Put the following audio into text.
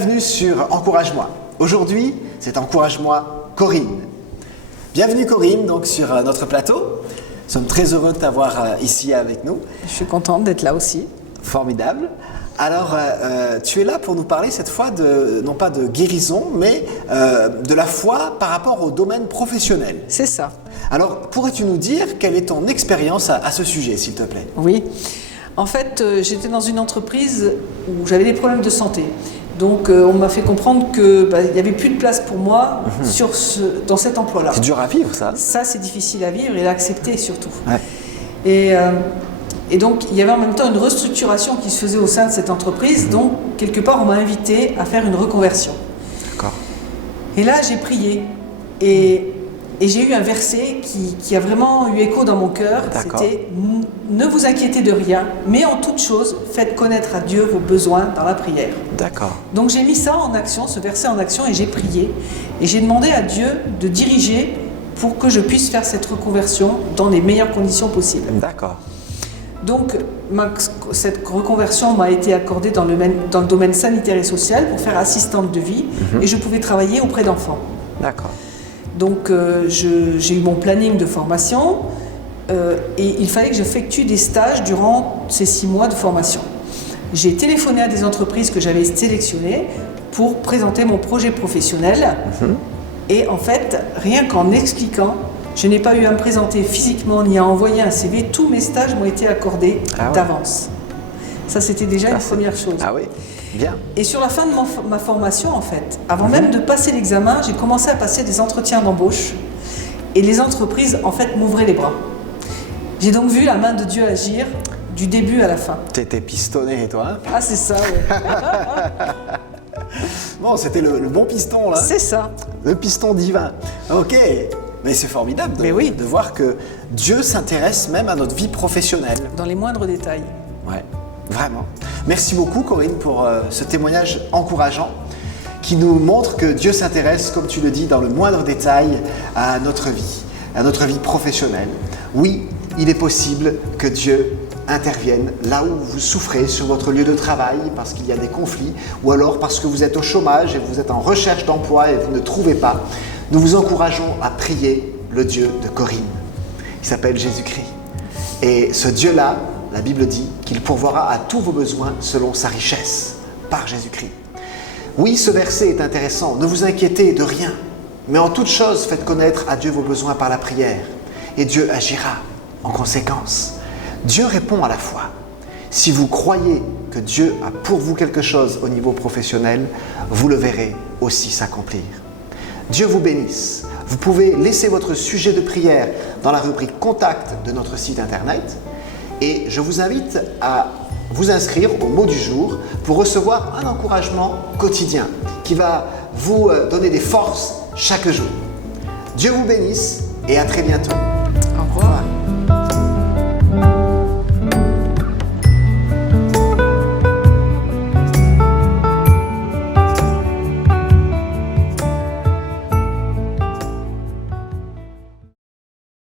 Bienvenue sur Encourage-moi. Aujourd'hui, c'est Encourage-moi Corinne. Bienvenue Corinne donc sur notre plateau. Nous sommes très heureux de t'avoir ici avec nous. Je suis contente d'être là aussi. Formidable. Alors, tu es là pour nous parler cette fois non pas de guérison, mais de la foi par rapport au domaine professionnel. C'est ça. Alors, pourrais-tu nous dire quelle est ton expérience à ce sujet, s'il te plaît? Oui. En fait, j'étais dans une entreprise où j'avais des problèmes de santé. Donc, on m'a fait comprendre qu'il n'y avait plus de place pour moi dans cet emploi-là. C'est dur à vivre, ça. Ça, c'est difficile à vivre et à accepter surtout. Ouais. Et donc, il y avait en même temps une restructuration qui se faisait au sein de cette entreprise. Donc, quelque part, on m'a invité à faire une reconversion. D'accord. Et là, j'ai prié. Et j'ai eu un verset qui a vraiment eu écho dans mon cœur. D'accord. C'était « Ne vous inquiétez de rien, mais en toute chose, faites connaître à Dieu vos besoins dans la prière. » D'accord. Donc j'ai mis ça en action, ce verset en action, et j'ai prié. Et j'ai demandé à Dieu de diriger pour que je puisse faire cette reconversion dans les meilleures conditions possibles. D'accord. Donc cette reconversion m'a été accordée dans le domaine sanitaire et social pour faire assistante de vie, et je pouvais travailler auprès d'enfants. D'accord. Donc j'ai eu mon planning de formation et il fallait que j'effectue des stages durant ces 6 mois de formation. J'ai téléphoné à des entreprises que j'avais sélectionnées pour présenter mon projet professionnel et en fait, rien qu'en expliquant, je n'ai pas eu à me présenter physiquement ni à envoyer un CV, tous mes stages m'ont été accordés d'avance. Ça, c'était déjà une première chose. Ah oui, bien. Et sur la fin de ma formation, en fait, avant même de passer l'examen, j'ai commencé à passer des entretiens d'embauche. Et les entreprises, en fait, m'ouvraient les bras. J'ai donc vu la main de Dieu agir du début à la fin. T'étais pistonné, toi, hein? Ah, c'est ça, oui. Bon, c'était le bon piston, là. C'est ça. Le piston divin. Ok. Mais c'est formidable de voir que Dieu s'intéresse même à notre vie professionnelle. Dans les moindres détails. Ouais, vraiment. Merci beaucoup Corinne pour ce témoignage encourageant qui nous montre que Dieu s'intéresse, comme tu le dis, dans le moindre détail à notre vie professionnelle. Oui, il est possible que Dieu intervienne là où vous souffrez sur votre lieu de travail parce qu'il y a des conflits ou alors parce que vous êtes au chômage et vous êtes en recherche d'emploi et vous ne trouvez pas. Nous vous encourageons à prier le Dieu de Corinne. Il s'appelle Jésus-Christ. Et ce Dieu-là, la Bible dit qu'il pourvoira à tous vos besoins selon sa richesse, par Jésus-Christ. Oui, ce verset est intéressant. Ne vous inquiétez de rien, mais en toute chose, faites connaître à Dieu vos besoins par la prière. Et Dieu agira en conséquence. Dieu répond à la foi. Si vous croyez que Dieu a pour vous quelque chose au niveau professionnel, vous le verrez aussi s'accomplir. Dieu vous bénisse. Vous pouvez laisser votre sujet de prière dans la rubrique Contact de notre site internet. Et je vous invite à vous inscrire au mot du jour pour recevoir un encouragement quotidien qui va vous donner des forces chaque jour. Dieu vous bénisse et à très bientôt.